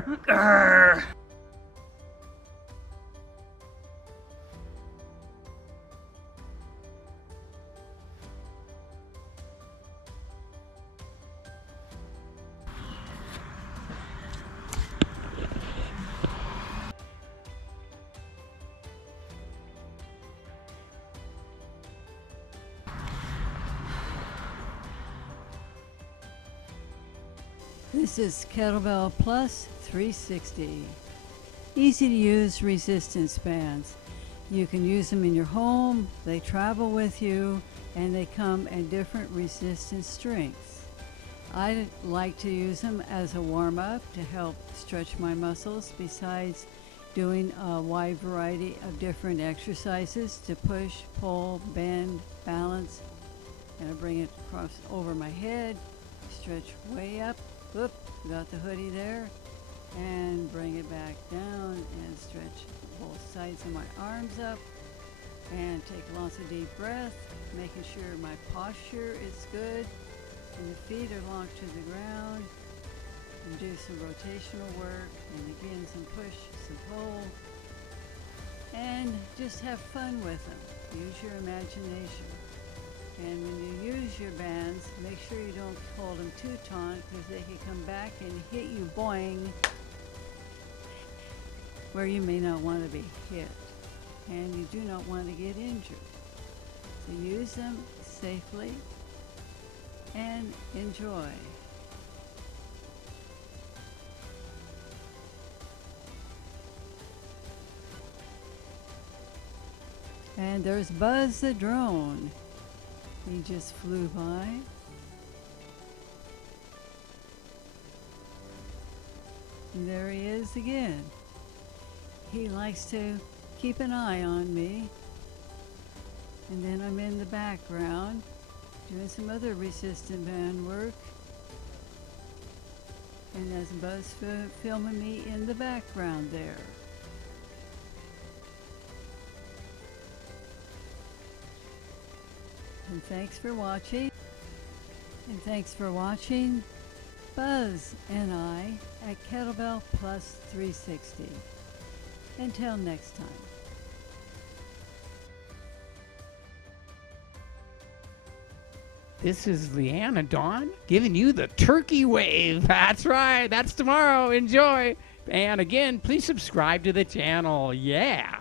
Grr. This is Kettlebell Plus 360. Easy to use resistance bands. You can use them in your home, they travel with you, and they come in different resistance strengths. I like to use them as a warm-up to help stretch my muscles, besides doing a wide variety of different exercises to push, pull, bend, balance. And I bring it across over my head, stretch way up. Whoop, got the hoodie there, and bring it back down and stretch both sides of my arms up and take lots of deep breath, making sure my posture is good and the feet are locked to the ground, and do some rotational work, and again some push, some pull, and just have fun with them. Use your imagination. And when you use your bands, make sure you don't hold them too taut, because they can come back and hit you boing where you may not want to be hit. And you do not want to get injured. So use them safely and enjoy. And there's Buzz the drone. He just flew by. And there he is again. He likes to keep an eye on me. And then I'm in the background doing some other resistant band work. And there's Buzz filming me in the background there. And thanks for watching. And thanks for watching Buzz and I at Kettlebell Plus 360. Until next time. This is Leanne Dawn giving you the turkey wave. That's right. That's tomorrow. Enjoy. And again, please subscribe to the channel. Yeah.